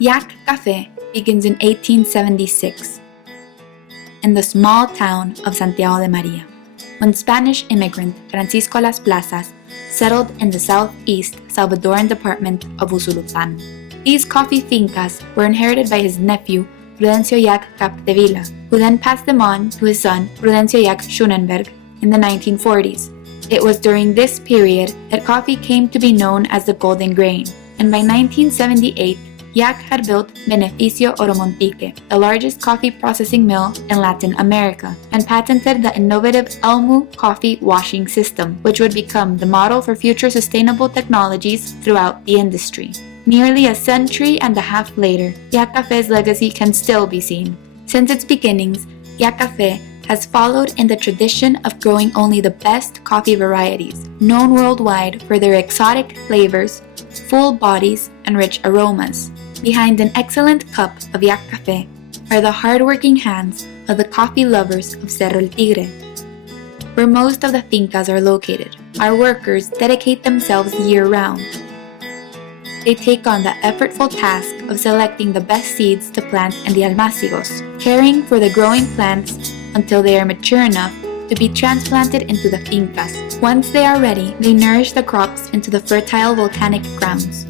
Llach Café begins in 1876 in the small town of Santiago de María, when Spanish immigrant Francisco Las Plazas settled in the southeast Salvadoran department of Usulután. These coffee fincas were inherited by his nephew Prudencio Llach Capdevila, who then passed them on to his son Prudencio Llach Schoenenberg in the 1940s. It was during this period that coffee came to be known as the golden grain, and by 1978, Llach had built Beneficio Oromontique, the largest coffee processing mill in Latin America, and patented the innovative Elmu coffee washing system, which would become the model for future sustainable technologies throughout the industry. Nearly a century and a half later, Llach Café's legacy can still be seen. Since its beginnings, Llach Café has followed in the tradition of growing only the best coffee varieties, known worldwide for their exotic flavors, full bodies, and rich aromas. Behind an excellent cup of Llach Café are the hard-working hands of the coffee lovers of Cerro El Tigre. Where most of the fincas are located, our workers dedicate themselves year-round. They take on the effortful task of selecting the best seeds to plant in the almácigos, caring for the growing plants until they are mature enough to be transplanted into the fincas. Once they are ready, they nourish the crops into the fertile volcanic grounds.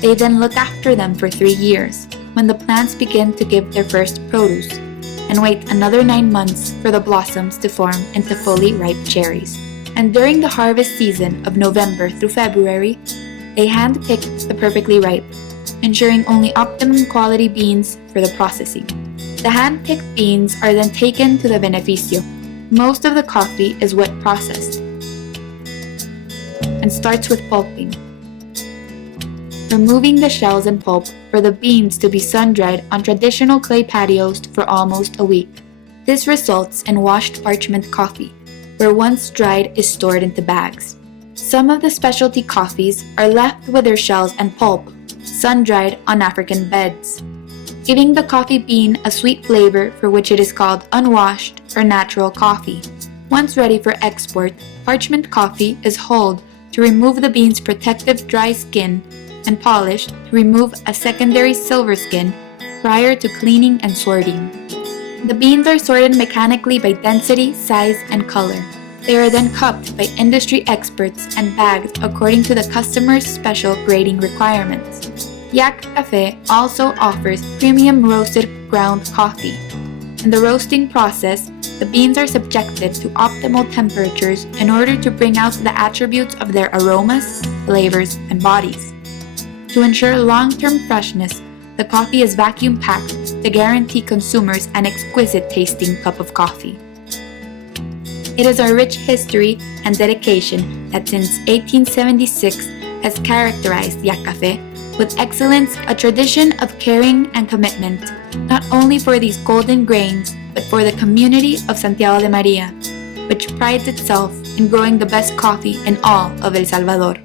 They then look after them for 3 years, when the plants begin to give their first produce, and wait another 9 months for the blossoms to form into fully ripe cherries. And during the harvest season of November through February, they hand-pick the perfectly ripe, ensuring only optimum quality beans for the processing. The hand-picked beans are then taken to the beneficio. Most of the coffee is wet processed and starts with pulping, removing the shells and pulp for the beans to be sun-dried on traditional clay patios for almost a week. This results in washed parchment coffee, where once dried is stored into bags. Some of the specialty coffees are left with their shells and pulp, sun-dried on African beds, giving the coffee bean a sweet flavor for which it is called unwashed or natural coffee. Once ready for export, parchment coffee is hulled to remove the bean's protective dry skin and polished to remove a secondary silver skin prior to cleaning and sorting. The beans are sorted mechanically by density, size, and color. They are then cupped by industry experts and bagged according to the customer's special grading requirements. Llach Café also offers premium roasted ground coffee. In the roasting process, the beans are subjected to optimal temperatures in order to bring out the attributes of their aromas, flavors, and bodies. To ensure long-term freshness, the coffee is vacuum-packed to guarantee consumers an exquisite-tasting cup of coffee. It is our rich history and dedication that since 1876 has characterized Llach Café with excellence, a tradition of caring and commitment, not only for these golden grains, but for the community of Santiago de María, which prides itself in growing the best coffee in all of El Salvador.